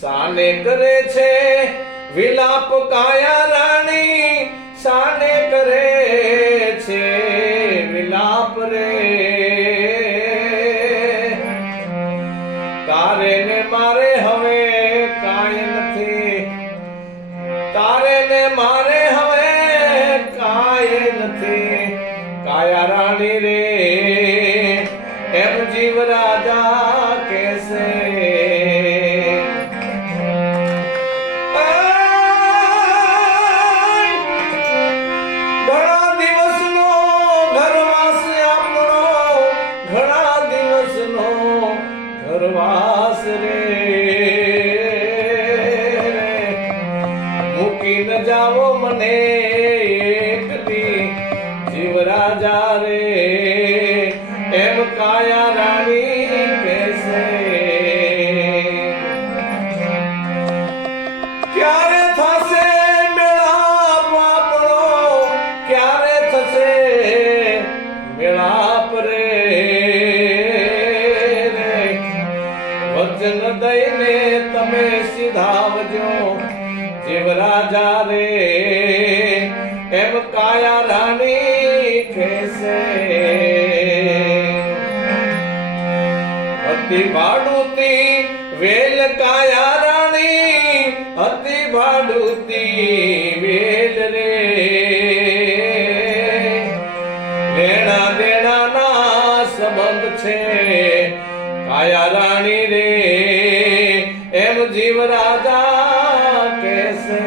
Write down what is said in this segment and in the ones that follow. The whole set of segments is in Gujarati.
સાને કરે છે વિલાપ કાયા રાણી, સાને કરે છે વિલાપ રે. તારે ને મારે હવે કાંઈ નથી, તારે ને મારે હવે કાંઈ નથી. કાયા રાણી રે એમ જીવ રાજા કેસે. ઘણા દિવસનો ઘરવાસ આપણો, ઘણા દિવસનો ઘરવાસ રે. મૂકી ન જાવો મને એકલી જીવ રાજા રે એમ કાયા રાણી કહેશે. ક્યારે થશે મેળાપ આપણો, ક્યારે થશે મેળાપ રે. વચન દઈને તમે સીધાવજો જીવ રાજા રે એમ કાયા રાણી કહેશે. અતિ ભાડુતી વેલ કાયા રાણી, અતિ ભાડુતી વેલ રે. લેણા દેણાના સંબંધ છે કાયા રાણી રે એમ જીવ રાજા કહેશે.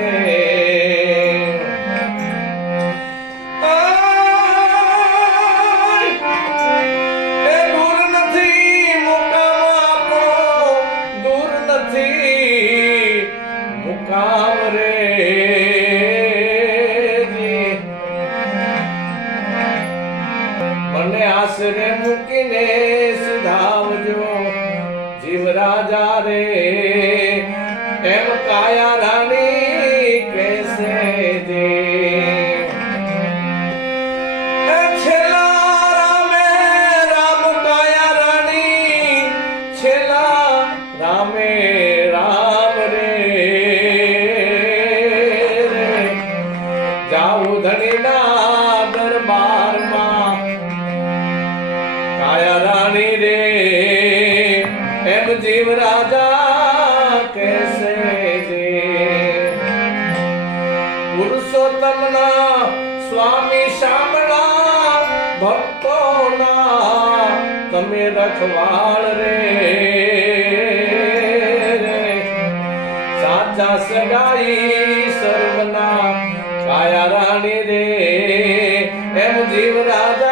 મુકામ રે મને આશરે મૂકીને સીધાવજો જીવ રાજા રે એમ કાયા રાણી કહેશે. છેલ્લા રામે રામ કાયા રાણી, છેલ્લા રામે રામ રે. જાઉં ધણીના દરબારમાં કાયા રાણી રે એમ જીવ રાજા કહેશે. પુરુષોત્તમના સ્વામી શામળા ભક્તોના તમે રખવાળ રે. સાચા સગાઈ સર્વના કાયા રાણી રે એમ જીવ રાજા